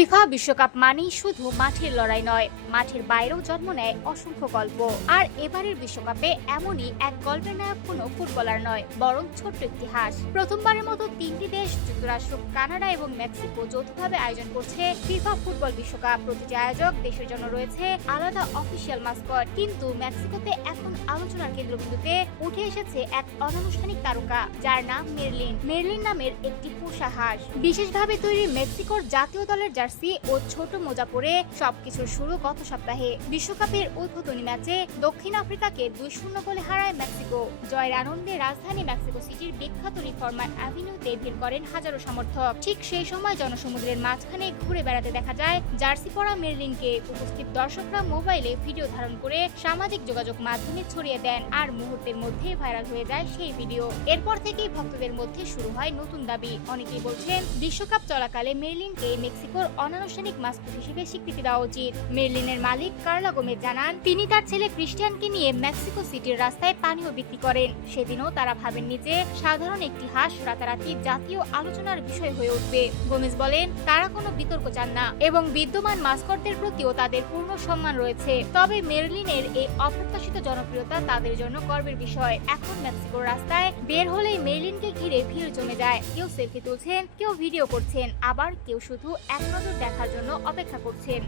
FIFA বিশ্বকাপ মানেই শুধু মাঠের লড়াই নয়, মাঠের বাইরেও জন্ম নেয় অসংখ্য গল্প। আর এবারের বিশ্বকাপে এমনই এক গল্পের নায়ক কোনো ফুটবলার নয়, বরং ছোট্ট ইতিহাস। প্রথমবারের মতো তিনটি দেশ যুক্তরাষ্ট্র, কানাডা এবং মেক্সিকো যৌথভাবে আয়োজন করছে ফিফা ফুটবল বিশ্বকাপ। প্রতিটি আয়োজক দেশের জন্য রয়েছে আলাদা অফিসিয়াল মাস্কট, কিন্তু মেক্সিকোতে এখন আলোচনার কেন্দ্রবিন্দুতে উঠে এসেছে এক অনানুষ্ঠানিক তারকা, যার নাম মেরলিন। মেরলিন নামের একটি পোষা হাঁস, বিশেষভাবে তৈরি মেক্সিকোর জাতীয় দলের জার্সি ও ছোট মোজা পরে সবকিছুর শুরু গত সপ্তাহে বিশ্বকাপের উদ্বোধনী ম্যাচে দক্ষিণ আফ্রিকাকে 2-0 গোলে হারায় মেক্সিকো। জয়ের আনন্দে রাজধানী মেক্সিকো সিটির বিখ্যাত রিফর্মার অ্যাভিনিউতে ভিড় করেন হাজারো সমর্থক। ঠিক সেই সময় জনসমুদ্রের মাঝখানে ঘুরে বেড়াতে দেখা যায় জার্সি পরা মেরলিনকে। উপস্থিত দর্শকরা মোবাইলে ভিডিও ধারণ করে সামাজিক যোগাযোগ মাধ্যমে ছড়িয়ে দেন, আর মুহূর্তের মধ্যে ভাইরাল হয়ে যায় সেই ভিডিও। এরপর থেকেই ভক্তদের মধ্যে শুরু হয় নতুন দাবি। অনেকেই বলছেন বিশ্বকাপ চলাকালে মেরলিনকে মেক্সিকোর অনানুষ্ঠানিক মাস্কট হিসেবে স্বীকৃতি দেওয়া উচিত। মেরলিনের মালিক কার্লা গোমেজ জানান, তিনি তার ছেলে ক্রিস্টিয়ানকে নিয়ে মেক্সিকো সিটির রাস্তায় পানীয় বিক্রি করেন। সেদিনও তারা ভাবেননি যে সাধারণ একটি হাঁস রাতারাতি জাতীয় আলোচনার বিষয় হয়ে উঠবে। গোমেজ বলেন, তারা কোনো বিতর্ক চান না এবং বিদ্যমান মাস্কটদের প্রতিও তাদের পূর্ণ সম্মান রয়েছে। তবে মেরলিনের এই অপ্রত্যাশিত জনপ্রিয়তা তাদের জন্য গর্বের বিষয়। এখন মেক্সিকোর রাস্তায় বের হলেই মেরলিনকে ঘিরে ভিড় জমে যায়। কেউ সেলফি তুলছেন, কেউ ভিডিও করছেন, আবার কেউ শুধু এক নজর দেখার জন্য অপেক্ষা করছেন।